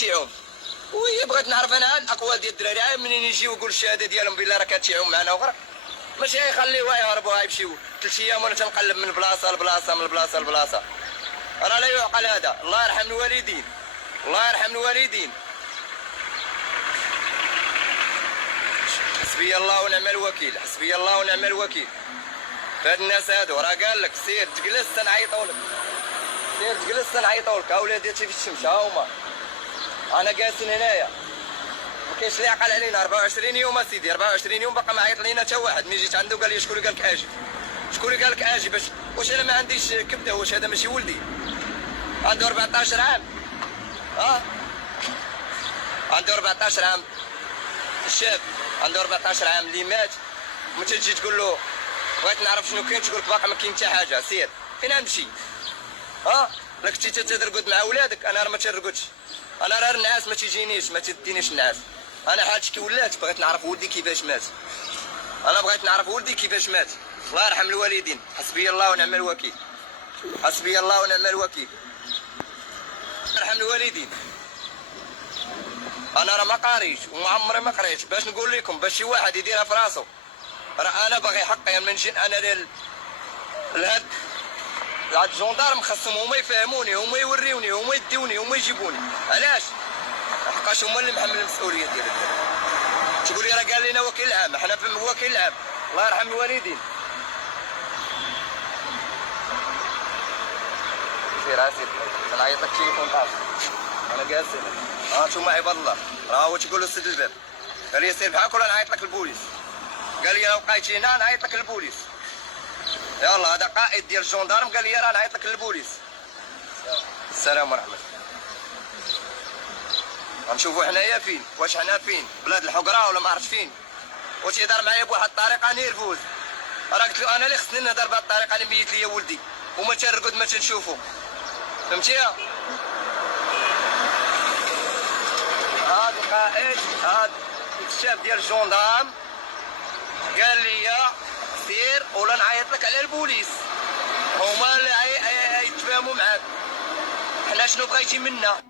كتيعوم. وهي بغيت نعرف انا الاقوال ديال الدراري منين يجيو يقول الشهاده ديالهم بالله راه كتيعوم معنا وغير ماشي يخليوها يهربوا يمشيو 3 ايام وانا تنقلب من بلاصه لبلاصه من بلاصه لبلاصه. راه لا يعقل هذا. الله يرحم الوالدين، الله يرحم الوالدين. حسبي الله ونعم الوكيل، حسبي الله ونعم الوكيل. فهاد الناس هادو راه قال لك سير تجلس تنعيطوا لك، سير تجلس تنعيطوا لك. ها ولاداتي في الشمس ها هما، انا جالسين هنايا ما كاينش اللي يعقل علينا. 24 يوم اسيدي، 24 يوم باقي ما عيط لينا حتى واحد. ملي جيت عنده قال لي شكون اللي قال لك اجي، شكون اللي قال لك اجي؟ باش واش انا ما عنديش كبده؟ واش هذا ماشي ولدي؟ عنده 14 عام، عنده 14 عام الشاب، عنده 14 عام اللي مات. متى تجي تقول له بغيت نعرف شنو كاين، تقول لك باقي ما كاين حتى حاجه. سير فين غنمشي؟ لا كنتي تترقد مع ولادك. انا راه ما تنرقدش، انا راه النعاس ما تيجينيش، ما تدينيش النعاس. انا حالتي كي ولات بغيت نعرف ولدي كيفاش مات. انا بغيت نعرف ولدي كيفاش مات. الله يرحم الوالدين. حسبي الله ونعم الوكيل، حسبي الله ونعم الوكيل. الله يرحم الوالدين. انا راه ما قاريش وما عمري ما قريت باش نقول لكم باش شي واحد يديرها في راسو. راه انا باغي حقي. يعني من نجي انا لهاد الجندارم خاصهم هما يفهموني، هما يوريوني، هما يديوني، هما يجيبوني. علاش؟ حقاش هما اللي محمل المسؤوليه ديال الدراري. تقول لي راه قال لنا وكيل العام، حنا في وكيل العام. الله يرحم الوالدين. سير اسير تنعيط لك التليفون طاش. انا جالس هنا. نتوما عباد الله راه هو تيقول له سد الباب. قال لي سير بحالك ولا نعيط لك البوليس. قال لي لو بقيتي هنا نعيط لك البوليس. يلا هذا قائد ديال الجندارم قال لي راه نعيط لك للبوليس. السلام ورحمه الله. غنشوفوا حنايا فين، واش حنا فين بلاد الحقره ولا ما عرفتش فين. وتيهضر معايا بواحد الطريقه نيرفوز. راه قلت له انا اللي خصني نهضر بهذه الطريقه اللي ميت ليا ولدي وما تنرقد ما تنشوفو. فهمتي؟ هذا القائد، هذا الشاف ديال الجندارم قال لي سير ولا نعيط لك على البوليس. هما اللي يتفاهموا معاك. حنا شنو بغيتي منا؟